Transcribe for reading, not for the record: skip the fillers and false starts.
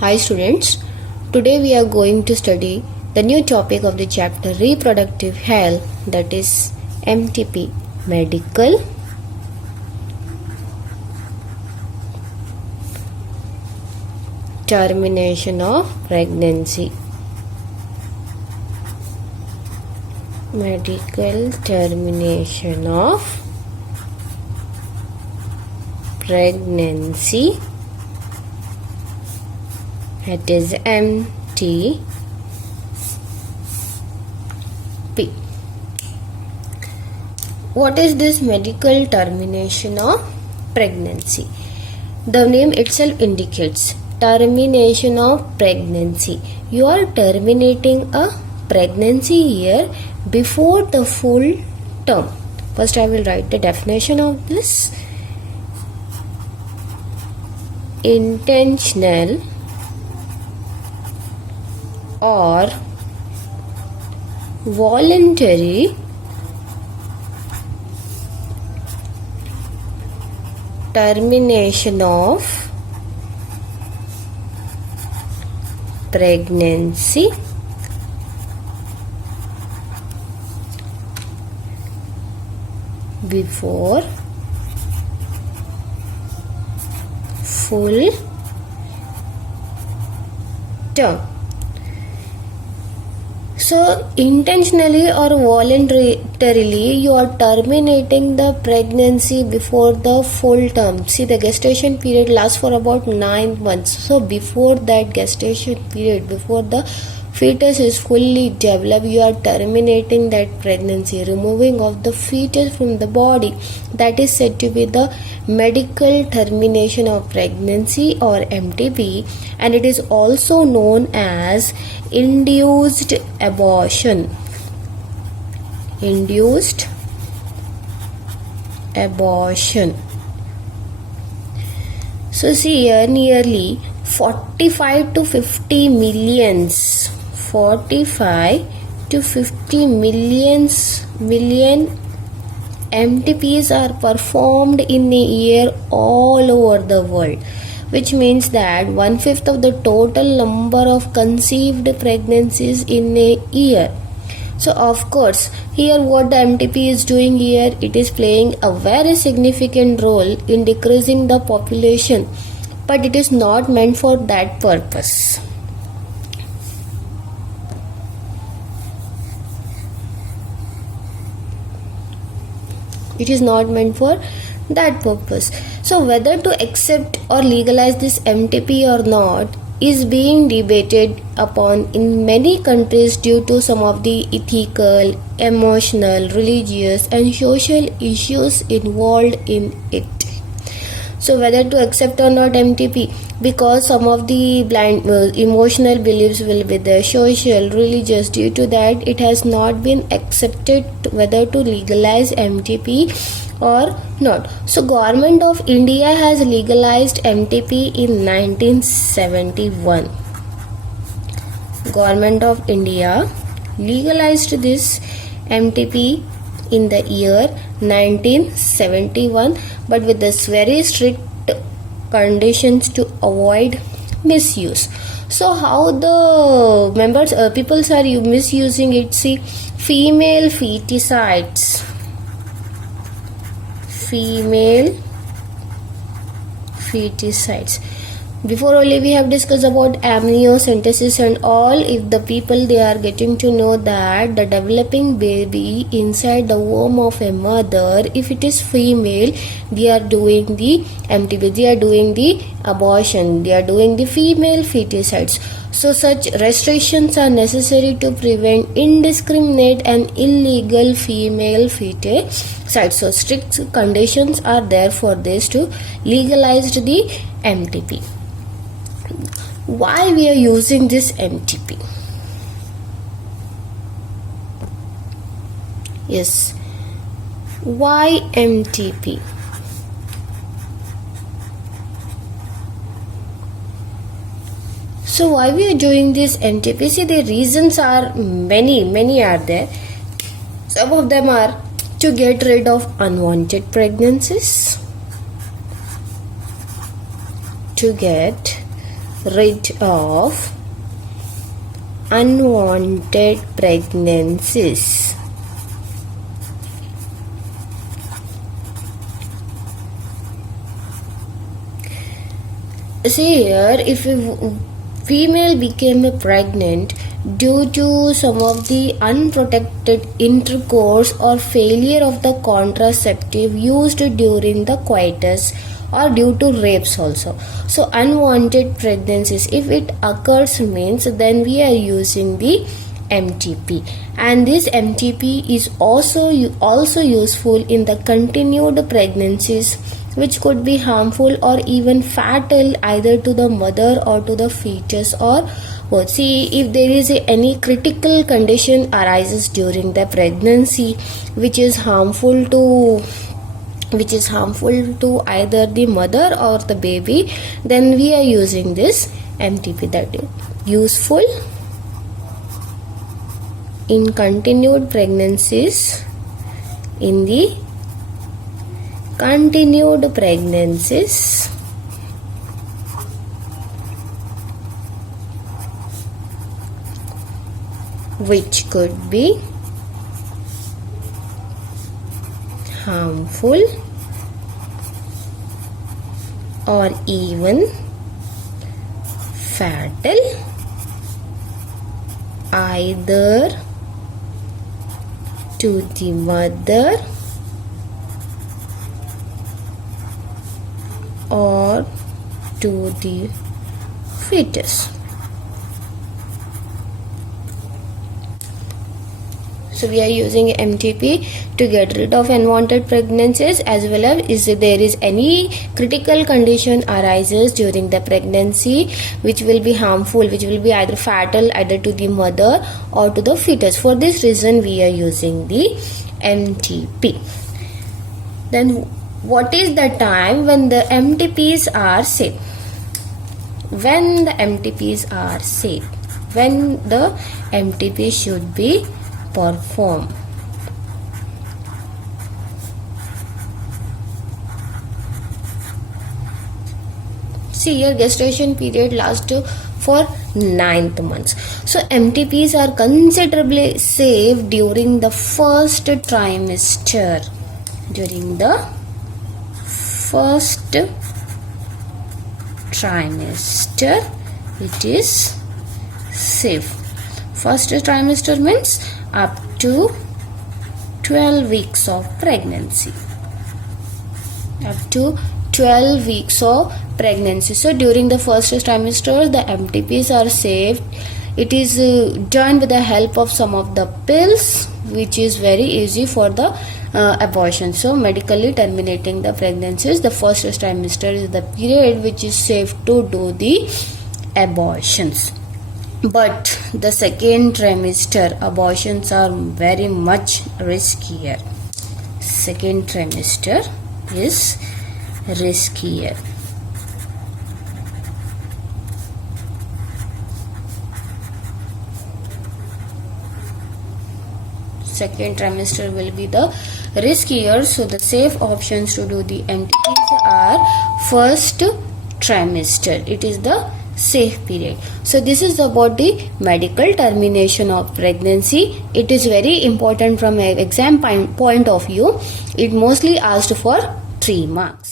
Hi students, today we are going to study the new topic of the chapter Reproductive Health, that is MTP, Medical Termination of Pregnancy. Medical Termination of Pregnancy, that is MTP. What is this medical termination of pregnancy? The name itself indicates termination of pregnancy. You are terminating a pregnancy year before the full term. First I will write the definition of this. Intentional or voluntary termination of pregnancy before full term. So intentionally or voluntarily you are terminating the pregnancy before the full term. See, the gestation period lasts for about 9 months. So before that gestation period, before the fetus is fully developed, you are terminating that pregnancy, removing of the fetus from the body. That is said to be the medical termination of pregnancy or MTP, and it is also known as induced abortion. Induced abortion. So see here, nearly 45 to 50 millions 45 to 50 million MTPs are performed in a year all over the world, which means that 1/5 of the total number of conceived pregnancies in a year. So of course, here what the MTP is doing here, it is playing a very significant role in decreasing the population, but it is not meant for that purpose. It is not meant for that purpose. So whether to accept or legalize this MTP or not is being debated upon in many countries due to some of the ethical, emotional, religious and social issues involved in it. So whether to accept or not MTP, because some of the emotional beliefs will be there, social, religious, due to that it has not been accepted whether to legalize MTP or not. So government of India has legalized MTP in 1971. Government of India legalized this MTP in the year 1971, but with this very strict conditions to avoid misuse. So how the peoples are misusing it? See, female feticides, before only we have discussed about amniocentesis and all. If the people, they are getting to know that the developing baby inside the womb of a mother, if it is female, they are doing the MTP, they are doing the abortion, they are doing the female feticides. So such restrictions are necessary to prevent indiscriminate and illegal female feticides. So strict conditions are there for this to legalize the MTP. Why we are using this MTP? Yes, why MTP? So why we are doing this MTP? See, the reasons are many are there. Some of them are to get rid of unwanted pregnancies, to get rid of unwanted pregnancies. See here, if a female became pregnant due to some of the unprotected intercourse or failure of the contraceptive used during the coitus, or due to rapes also. So unwanted pregnancies, if it occurs, means then we are using the MTP, and this MTP is also useful in the continued pregnancies which could be harmful or even fatal either to the mother or to the fetus or both. See, if there is any critical condition arises during the pregnancy which is harmful to either the mother or the baby, then we are using this MTP, that is useful in continued pregnancies, in the continued pregnancies which could be harmful or even fatal either to the mother or to the fetus. So we are using MTP to get rid of unwanted pregnancies, as well as if there is any critical condition arises during the pregnancy which will be harmful, which will be either fatal either to the mother or to the fetus. For this reason we are using the MTP. Then what is the time when the MTPs are safe? When the MTPs are safe, when the MTP should be performed. See here, gestation period lasts for 9th months. So MTPs are considerably safe during the first trimester. During the first trimester it is safe. First trimester means up to 12 weeks of pregnancy. Up to 12 weeks of pregnancy. So during the first trimester the MTPs are safe. It is done with the help of some of the pills which is very easy for the abortion. So medically terminating the pregnancies, the first trimester is the period which is safe to do the abortions. But the second trimester abortions are very much riskier. Second trimester is riskier. Second trimester will be the riskier, so the safe options to do the MTPs are first trimester. It is the safe period. So this is about the medical termination of pregnancy. It is very important from an exam point of view. It mostly asked for 3 marks.